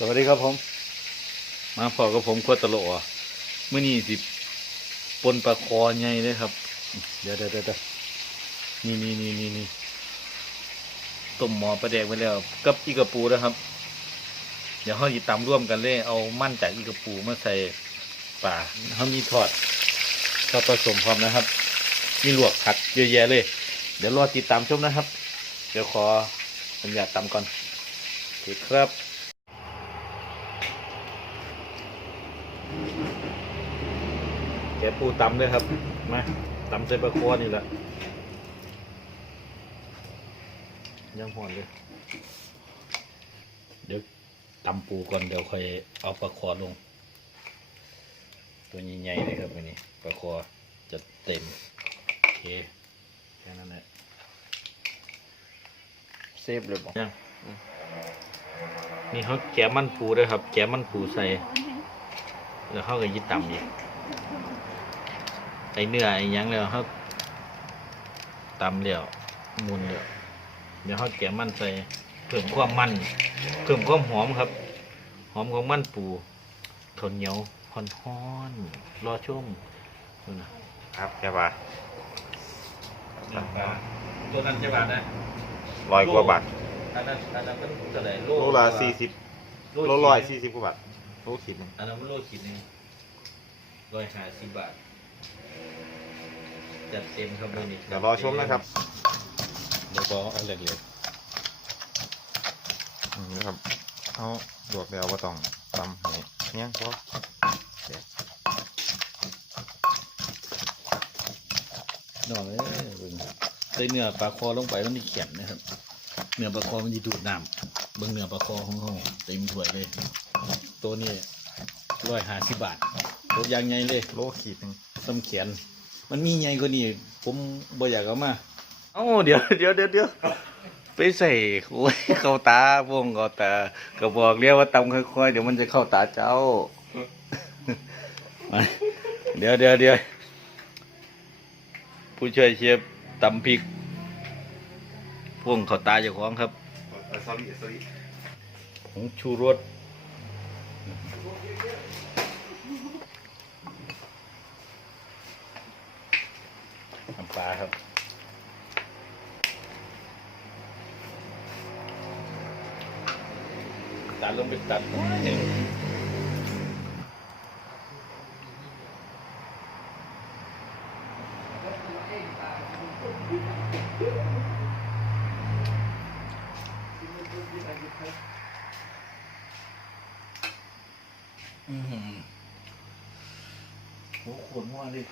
สวัสดีครับผม มาพอกับผมโคตรตลกอะมื่อนี้สิปนปลาคอใหญ่เลยครับเดี๋ยวเดี๋ยวเดี๋ยวเดี๋ยวนี่นี่นี่นี่นี่ต้มหมอปลาแดกไปแล้วกับอีกระปูนะครับ เดี๋ยวเขาหยิบตำร่วมกันเลย เอามั่นจากอีกระปูมาใส่ป่าเขามีทอดทอดผสมพร้อมนะครับ มีลวกผักเยอะแยะเลย เดี๋ยวรอติดตามชมนะครับ เดี๋ยวขออนุญาตตำก่อนโอเคครับ แกะปูตำด้วยครับ มาตำใส่ปลาคอนี่แหละยังห่อนเลยเดี๋ยวตำปูก่อนเดี๋ยวค่อยเอาปลาคอลง ตัวใหญ่ๆเลยครับวันนี้ปลาคอจะเต็มโอเคแค่นั้นแหละเซฟเลยบอกยังนี่เขาแกะมันปูด้วยครับ แกะมันปูใส่ แล้วเขาก็ยิดตำอีกไอ เนื้อไอหยังแล้วเขาตำแล้วมุนแล้วเดี๋ยวเขาแกะมันใส่เพิ่มความมันเพิ่มความหอมครับ หอมของมันปูทนเหนียวฮอนฮอนๆรอชมดูนะครับแค่บาทตัวนั้นจะบาทนะร้อยกว่าบาทอันนั้นอันนั้นมันเท่าไหร่โลละสี่สิบโลร้อยสี่สิบกว่าบาทโลขีดหนึงอันนั้นมันโลขีดหนึงร้อยห้าสิบบาท จัดเต็มครับวันนี้เดี๋ยวรอชมนะครับเดี๋ยวบอกเอาเหล็กเลยอืมนะครับเอาดวกแล้วว่าต้องตำให้เนี่ยพอนอนเลยเบิ่งใส่เนื้อปลาคอลงไปมันมีเขียนนะครับเนื้อปลาคอมันจะดูดน้ำเบิ่งเนื้อปลาคอของเขาเต็มถ้วยเลย ตัวนี้ร้อยห้าสิบบาทตัวอยางไงเลย โลขีดหนึงต้มเขียน มันมีไงกว่านี้ผมบ่อยากเอามาเอ้าเดี๋ยวเดี๋ยวเดี๋ยวเดี๋ยวไปใส่โอ้ยเข้าตาวงเข้าตาก็บอกเรียกว่าตำค่อยๆเดี๋ยวมันจะเข้าตาเจ้ามาเดี๋ยวเดี๋ยวเดี๋ยวผู้ช่วยเชฟตำพริกพ่วงเข้าตาเจ้าของครับสอรี่สอรี่ผงชูรสน้ำ ปลาครับตัดลงไปตัดหนึ่งอือหือโอ้โหขนมั่วเลย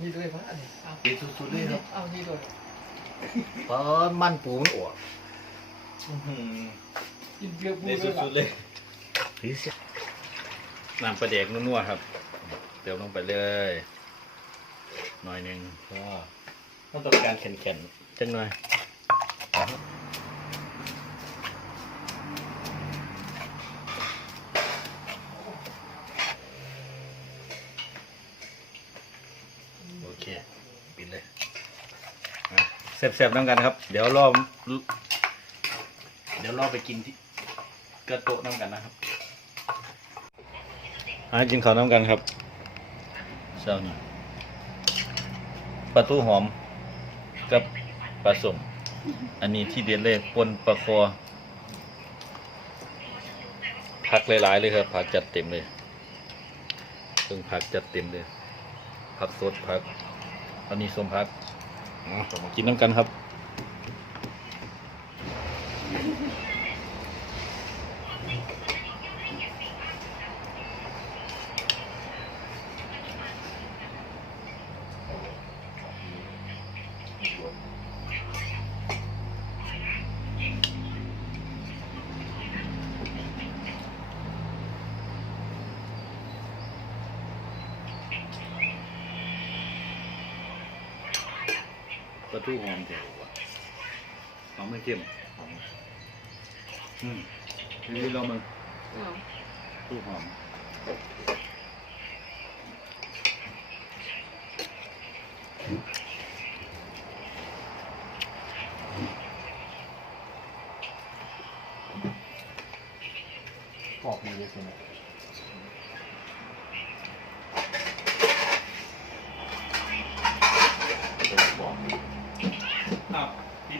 นี่ด้วยพระนี่เอาเด็ดสุดๆเลยครับเอานี่ด้วยเพราะมันปูมันอวกอื้อหือกินเบียร์บูเด็ดด้วยสุดๆเลยน้ำปลาแดกนัวๆครับ เติมลงไปเลย หน่อยหนึ่งก็ต้องต้องการแข็งๆจังหน่อยโอเค ปิดเลยอะ แซ่บๆน้ำกันครับ เดี๋ยวรอบเดี๋ยวรอบไปกินที่กระโตะน้ำกันนะครับอากินข้าวน้ำกันครับเช้านี้ปลาทูหอมกับปลาสมอันนี้ที่เด็ดเลยปนปลาคอผักหลายๆเลยครับผักจัดเต็มเลยเครื่งผักจัดเต็มเลยผักสดผักอันนี้ส้มผัก มากินน้ำกันครับ ลาทูหอมแจ๋วว่ะหอมไม่เข้มอืมทีนี้เรามาทูหอม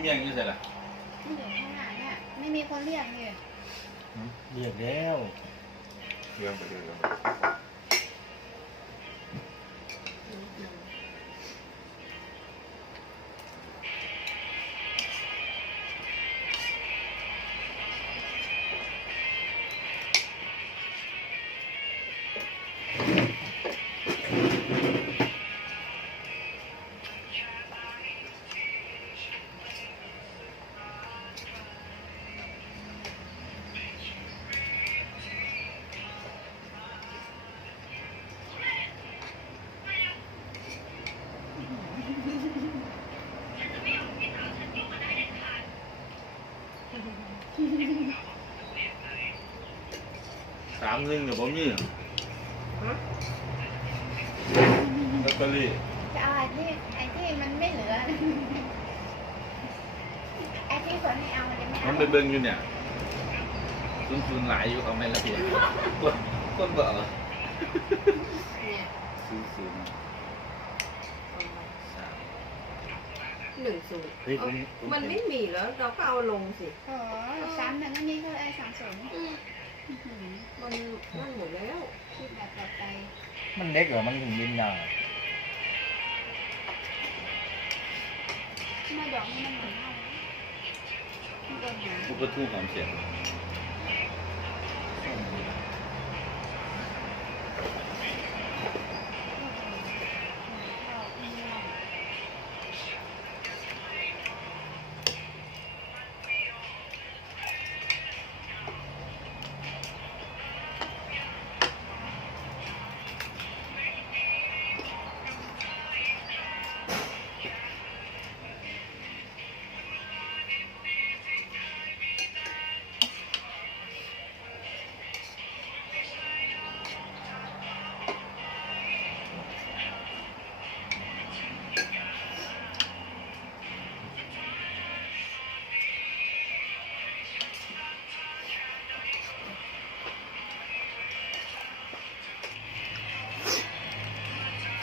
มียงอยู่ใส่ละไม่อยู่ข้างหน้าเนี่ยไม่มีคนเรียกเลยเรียกแล้ว เรื่องไปเรื่องสามหนึ่งเดี๋ยวผมนี่ลอตเตอรี่จะเอาไอ้ที่ไอ้ที่มันไม่เหลือ ไอ้ที่คนให้เอามันจะไม่มัเอานไปเบิ่งอยู่เนี่ยซุนซุนหลายอยู่เอาไหมละเพียคนคนเบอเนี่ยซุนซุนสามหนึ่งศูนย์เฮ้ยผมมันไม่มีแล้วเราก็เอาลงสิ โอ้สามหนึ่งอันนี้ก็ไอ้สามศูนย์อื มอื้อหือมันนั่นหมดแล้วคิดแบบต่อไปมันเล็กเหรอ มันถึงยินยาวไม่ดอกนี่มันเหมือนเท่ามันโดนหาผู้ก็ทู่ความเสียง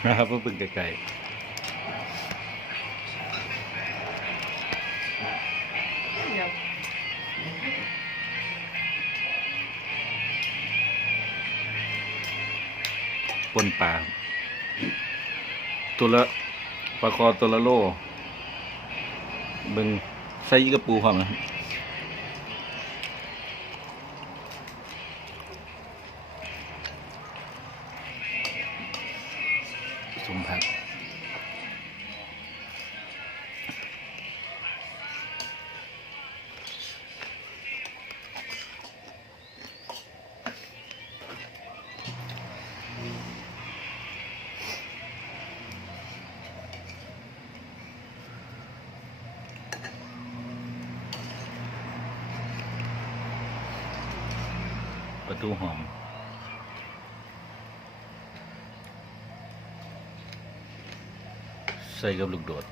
นะครับเพิ่งไกลๆปนปลาตัวละปลาคอตัวละโลเบิ่งใส่กระปูความนะครับ ประตูหอมใส่กับลูกโดด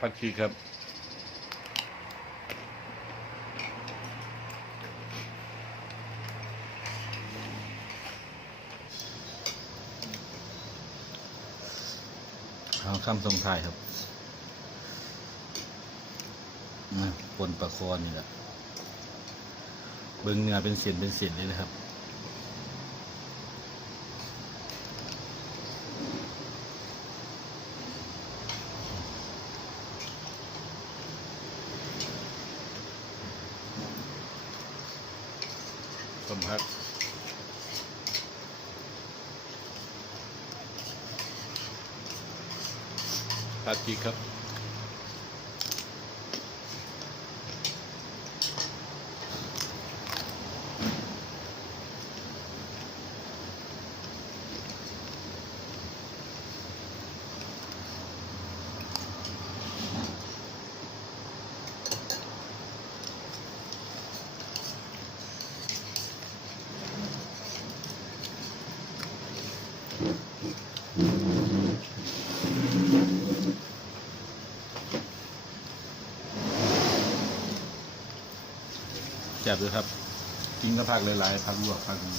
ผักชีครับ เอาคำทรงไทยครับนะปนปลาคอนี่แหละเบิ้งเนื้อเป็นเส้นเป็นเส้นเลยนะครับสมพัก ผักชี ซ่บๆด้วยครับ กินกับผักหลายๆผักลวกผักนี้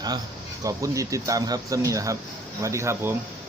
เอาขอบคุณที่ติดตามครับสำนีนะครับสวัสดีครับผม